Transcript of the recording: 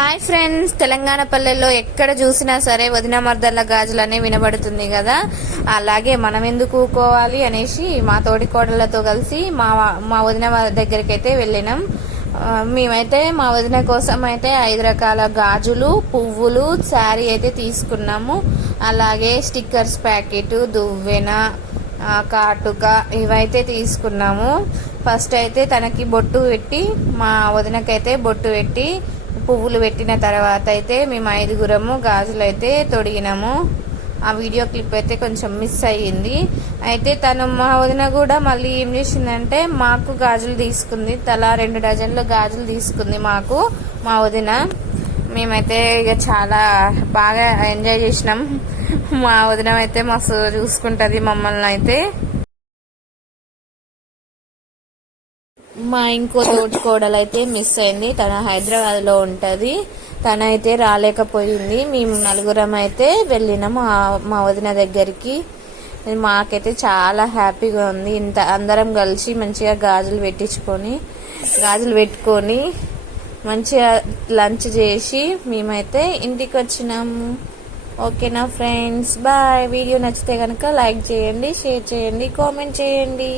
Hi friends, Telangana పల్లెల్లో ఎక్కడ చూసినా సరే వదిన మర్దళ్ళ గాజులనే వినబడుతుంది కదా. అలాగే మనం ఎందుకు ఊకోవాలి అనేసి మా తోడి కోడళ్లతో కలిసి మా వదిన దగ్గరికి అయితే వెళ్ళినాం. మేమైతే మా వదిన కోసం అయితే 5 రకాల గాజులు, పువ్వులు, శారీ అయితే తీసుకున్నాము. అలాగే స్టిక్కర్స్ ప్యాకెట్, దువ్వెన, కాటుక ఇవైతే తీసుకున్నాము. ఫస్ట్ అయితే తనకి బొట్టు పెట్టి, మా వదినకైతే బొట్టు పెట్టి పువ్వులు పెట్టిన తర్వాత అయితే మేము 5గురము గాజులు అయితే తొడిగినాము. ఆ వీడియో క్లిప్ అయితే కొంచెం మిస్ అయ్యింది. అయితే తను మా వదిన కూడా మళ్ళీ ఏం చేసిందంటే మాకు గాజులు తీసుకుంది. తలా 2 డజన్ల గాజులు తీసుకుంది మాకు మా వదిన. మేమైతే ఇక చాలా బాగా ఎంజాయ్ చేసినాం. మా వదిన అయితే మస్తు చూసుకుంటుంది మమ్మల్ని. అయితే మా ఇంకో తోటి కోడలు అయితే మిస్ అయింది. తన హైదరాబాద్లో ఉంటుంది. తనైతే రాలేకపోయింది. మేము 4గురం అయితే వెళ్ళినాము మా వదిన దగ్గరికి. మాకైతే చాలా హ్యాపీగా ఉంది. ఇంత అందరం కలిసి మంచిగా గాజులు పెట్టుకొని మంచిగా లంచ్ చేసి మేమైతే ఇంటికి వచ్చినాము. ఓకేనా ఫ్రెండ్స్, బాయ్. వీడియో నచ్చితే కనుక లైక్ చేయండి, షేర్ చేయండి, కామెంట్ చేయండి.